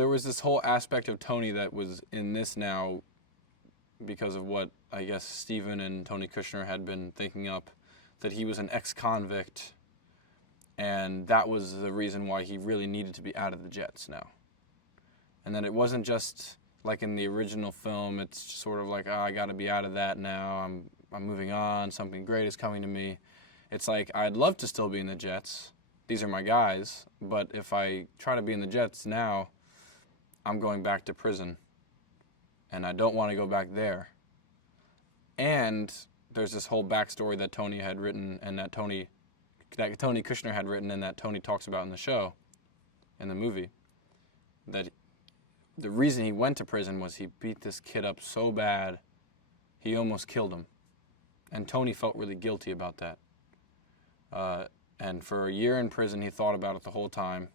there was this whole aspect of Tony that was in this now because of what I guess Steven and Tony Kushner had been thinking up, that he was an ex-convict, and that was the reason why he really needed to be out of the Jets now. And that it wasn't just like in the original film, it's sort of like, oh, I got to be out of that now, I'm moving on, something great is coming to me. It's like, I'd love to still be in the Jets, these are my guys, but if I try to be in the Jets now, I'm going back to prison, and I don't want to go back there. And there's this whole backstory that Tony had written, and that Tony Kushner had written, and that Tony talks about in the show, in the movie, that the reason he went to prison was he beat this kid up so bad, he almost killed him. And Tony felt really guilty about that. And for a year in prison, he thought about it the whole time.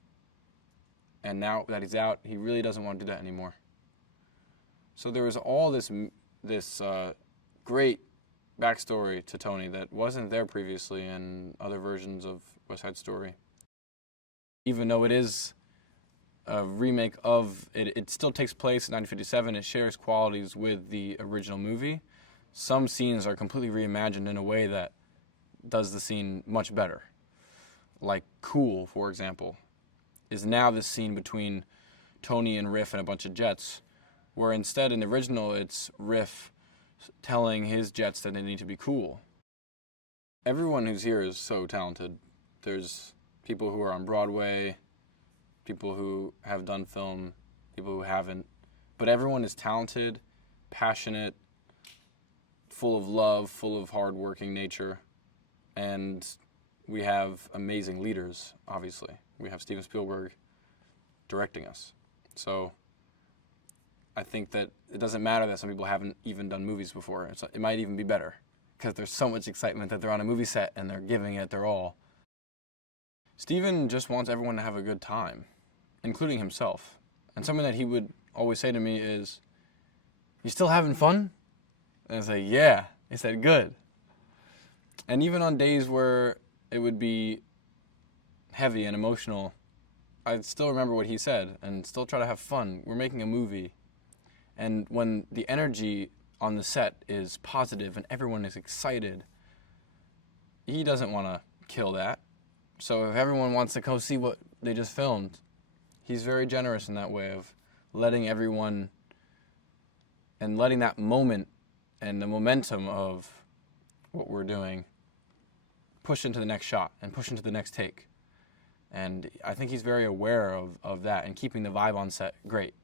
And now that he's out, he really doesn't want to do that anymore. So there was all this great backstory to Tony that wasn't there previously in other versions of West Side Story. Even though it is a remake of, it still takes place in 1957, it shares qualities with the original movie. Some scenes are completely reimagined in a way that does the scene much better. Like Cool, for example, is now this scene between Tony and Riff and a bunch of Jets, where instead in the original it's Riff telling his Jets that they need to be cool. Everyone who's here is so talented. There's people who are on Broadway, people who have done film, people who haven't, but everyone is talented, passionate, full of love, full of hard-working nature, and we have amazing leaders, obviously. We have Steven Spielberg directing us. So I think that it doesn't matter that some people haven't even done movies before. It might even be better because there's so much excitement that they're on a movie set and they're giving it their all. Steven just wants everyone to have a good time, including himself. And something that he would always say to me is, "You still having fun?" And I say, "Yeah." He said, "Good." And even on days where it would be heavy and emotional, I'd still remember what he said and still try to have fun. We're making a movie. And when the energy on the set is positive and everyone is excited, he doesn't want to kill that. So if everyone wants to go see what they just filmed, he's very generous in that way of letting everyone and letting that moment and the momentum of what we're doing push into the next shot and push into the next take. And I think he's very aware of that and keeping the vibe on set great.